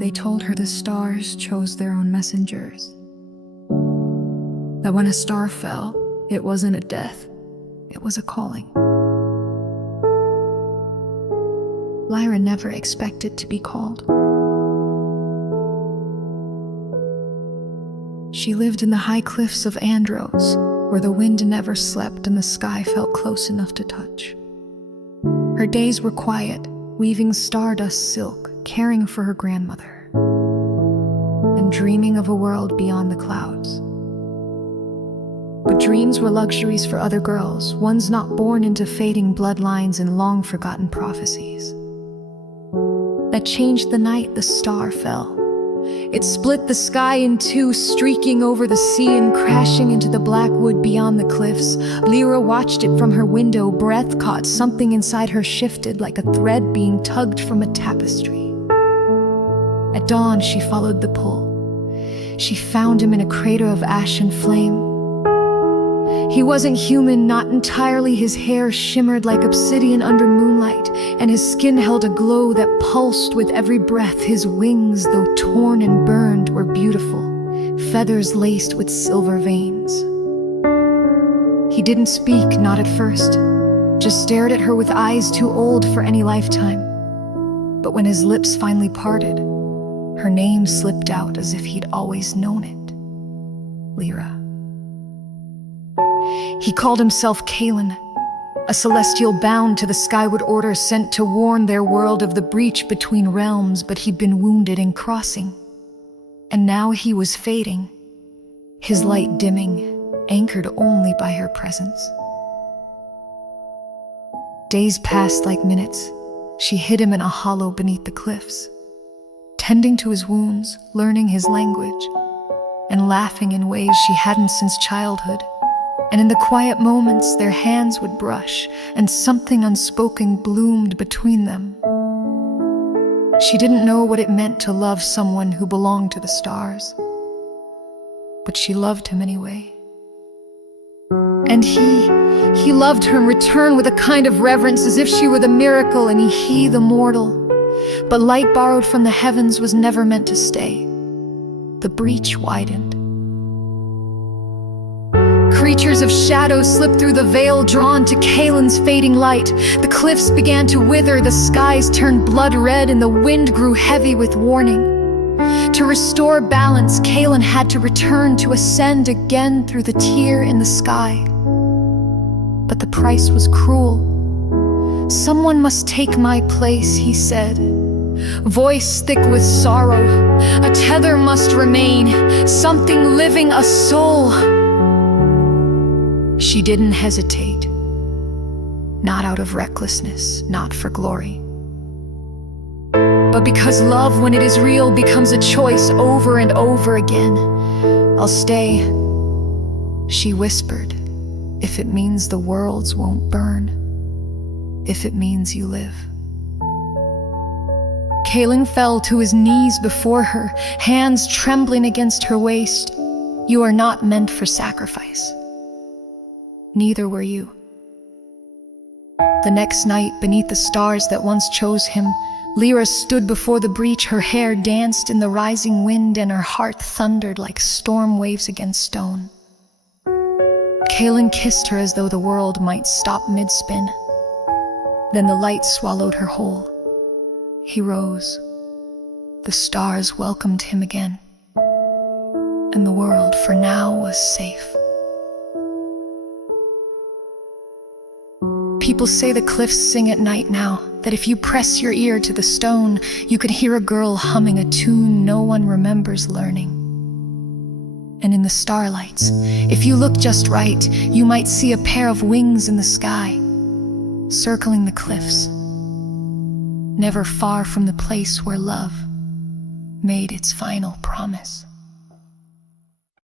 They told her the stars chose their own messengers. That when a star fell, it wasn't a death, it was a calling. Lyra never expected to be called. She lived in the high cliffs of Andros, where the wind never slept and the sky felt close enough to touch. Her days were quiet, weaving stardust silk, caring for her grandmother, and dreaming of a world beyond the clouds. But dreams were luxuries for other girls, ones not born into fading bloodlines and long-forgotten prophecies. That changed the night the star fell. It split the sky in two, streaking over the sea and crashing into the black wood beyond the cliffs. Lyra watched it from her window, breath caught, something inside her shifted like a thread being tugged from a tapestry. At dawn, she followed the pull. She found him in a crater of ash and flame. He wasn't human, not entirely. His hair shimmered like obsidian under moonlight, and his skin held a glow that pulsed with every breath. His wings, though torn and burned, were beautiful, feathers laced with silver veins. He didn't speak, not at first, just stared at her with eyes too old for any lifetime. But when his lips finally parted, her name slipped out as if he'd always known it. Lyra. He called himself Kalen, a celestial bound to the skyward order sent to warn their world of the breach between realms, but he'd been wounded in crossing. And now he was fading, his light dimming, anchored only by her presence. Days passed like minutes. She hid him in a hollow beneath the cliffs, tending to his wounds, learning his language, and laughing in ways she hadn't since childhood. And in the quiet moments, their hands would brush, and something unspoken bloomed between them. She didn't know what it meant to love someone who belonged to the stars, but she loved him anyway. And he loved her in return with a kind of reverence, as if she were the miracle and he the mortal. But light borrowed from the heavens was never meant to stay. The breach widened. Creatures of shadow slipped through the veil, drawn to Kalen's fading light. The cliffs began to wither, the skies turned blood red, and the wind grew heavy with warning. To restore balance, Kalen had to return, to ascend again through the tear in the sky. But the price was cruel. "Someone must take my place," he said, voice thick with sorrow. "A tether must remain, something living, a soul." She didn't hesitate, not out of recklessness, not for glory, but because love, when it is real, becomes a choice over and over again. "I'll stay," she whispered, "if it means the worlds won't burn, if it means you live." Kalen fell to his knees before her, hands trembling against her waist. "You are not meant for sacrifice. Neither were you." The next night, beneath the stars that once chose him, Lyra stood before the breach. Her hair danced in the rising wind, and her heart thundered like storm waves against stone. Kalen kissed her as though the world might stop mid-spin. Then the light swallowed her whole. He rose. The stars welcomed him again, and the world, for now, was safe. People say the cliffs sing at night now, that if you press your ear to the stone, you could hear a girl humming a tune no one remembers learning. And in the starlights, if you look just right, you might see a pair of wings in the sky, circling the cliffs, never far from the place where love made its final promise.